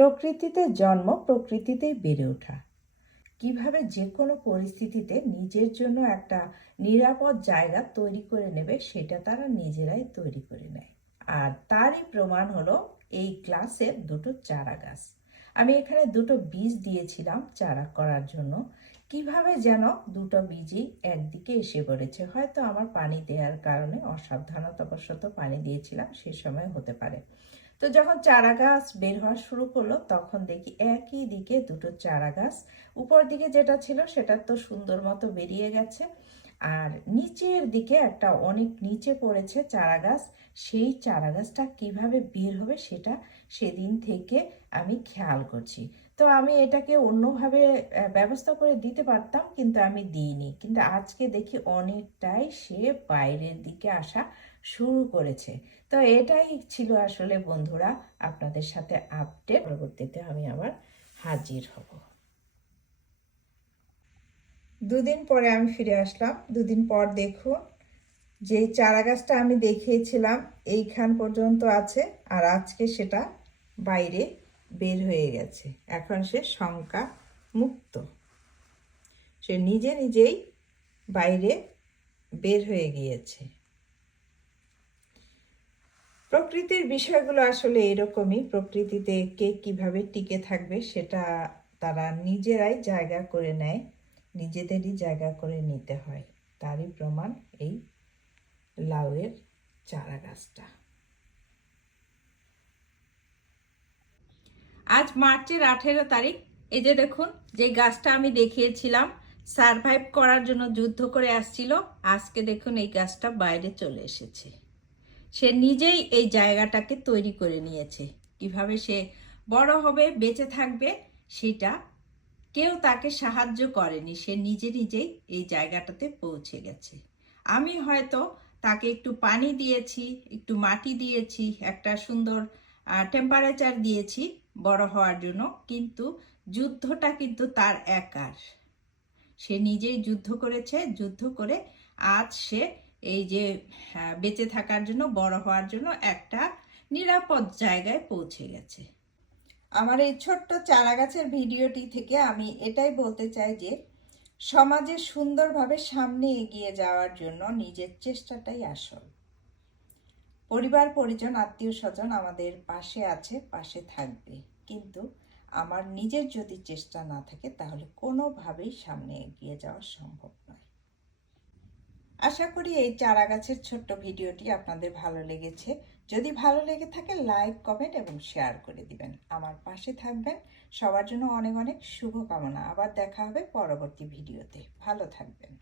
প্রকৃতিতে জন্ম, প্রকৃতিতেই বেড়ে ওঠা। কিভাবে যে কোনো পরিস্থিতিতে নিজের জন্য একটা নিরাপদ জায়গা তৈরি করে নেবে সেটা তারা নিজেরাই তৈরি করে নেয়। আর তারই প্রমাণ হলো এই ক্লাসের দুটো চারা গাছ। আমি এখানে দুটো বীজ দিয়েছিলাম চারা করার জন্য। কিভাবে যেন দুটো বীজই একদিকে এসে পড়েছে, হয়তো আমার পানি দেওয়ার কারণে অসাবধানতাবশত পানি দিয়েছিলাম, সে সময় হতে পারে। তো যখন চারা গাছ বের হওয়া শুরু করলো তখন দেখি একই দিকে দুটো চারা গাছ, উপর দিকে যেটা ছিল সেটা তো সুন্দর মতো বেরিয়ে গেছে, আর নিচের দিকে একটা অনেক নিচে পড়েছে চারা গাছ। সেই চারা গাছটা কিভাবে বের হবে সেটা সেদিন থেকে আমি খেয়াল করছি। তো আমি এটাকে অন্যভাবে ব্যবস্থা করে দিতে পারতাম, কিন্তু আমি দিইনি। কিন্তু আজকে দেখি অনেকটাই সে বাইরের দিকে আসা শুরু করেছে। তো এটাই ছিল আসলে বন্ধুরা আপনাদের সাথে আপডেট। পরবর্তীতে আমি আবার হাজির হব। দুদিন পরে আমি ফিরে আসলাম। দুদিন পর দেখুন, যে চারা গাছটা আমি দেখিয়েছিলাম এইখান পর্যন্ত আছে, আর আজকে সেটা বাইরে বের হয়ে গেছে। এখন সে শঙ্কা মুক্ত, সে নিজে নিজেই বাইরে বের হয়ে গিয়েছে। প্রকৃতির বিষয়গুলো আসলে এরকমই। প্রকৃতিতে কে কিভাবে টিকে থাকবে সেটা তারা নিজেরাই জায়গা করে নেয়, নিজেদেরই জায়গা করে নিতে হয়। তারই প্রমাণ এই লাউয়ের চারা গাছটা। আজ মার্চের 18 তারিখ। এই যে দেখুন, যে গাছটা আমি দেখিয়েছিলাম সারভাইভ করার জন্য যুদ্ধ করে আসছিল, আজকে দেখুন এই গাছটা বাইরে চলে এসেছে। সে নিজেই এই জায়গাটাকে তৈরি করে নিয়েছে। কিভাবে সে বড় হবে, বেঁচে থাকবে, সেটা কেউ তাকে সাহায্য করেনি। সে নিজে নিজেই এই জায়গাটাতে পৌঁছে গেছে। আমি হয়তো তাকে একটু পানি দিয়েছি, একটু মাটি দিয়েছি, একটা সুন্দর টেম্পারেচার দিয়েছি বড় হওয়ার জন্য, কিন্তু যুদ্ধটা কিন্তু তার একার। সে নিজেই যুদ্ধ করেছে, যুদ্ধ করে আজ সে এই যে বেঁচে থাকার জন্য, বড় হওয়ার জন্য একটা নিরাপদ জায়গায় পৌঁছে গেছে। আমার এই ছোট্ট চারা গাছের ভিডিওটি থেকে আমি এটাই বলতে চাই যে সমাজে সুন্দরভাবে সামনে এগিয়ে যাওয়ার জন্য নিজের চেষ্টাটাই আসল। পরিবার পরিজন আত্মীয় স্বজন আমাদের পাশে আছে, পাশে থাকবে, কিন্তু আমার নিজের যদি চেষ্টা না থাকে তাহলে কোনোভাবেই সামনে এগিয়ে যাওয়া সম্ভব নয়। আশা করি এই চারা গাছের ছোট্ট ভিডিওটি আপনাদের ভালো লেগেছে। যদি ভালো লেগে থাকে লাইক, কমেন্ট এবং শেয়ার করে দিবেন। আমার পাশে থাকবেন। সবার জন্য অনেক অনেক শুভকামনা। আবার দেখা হবে পরবর্তী ভিডিওতে। ভালো থাকবেন।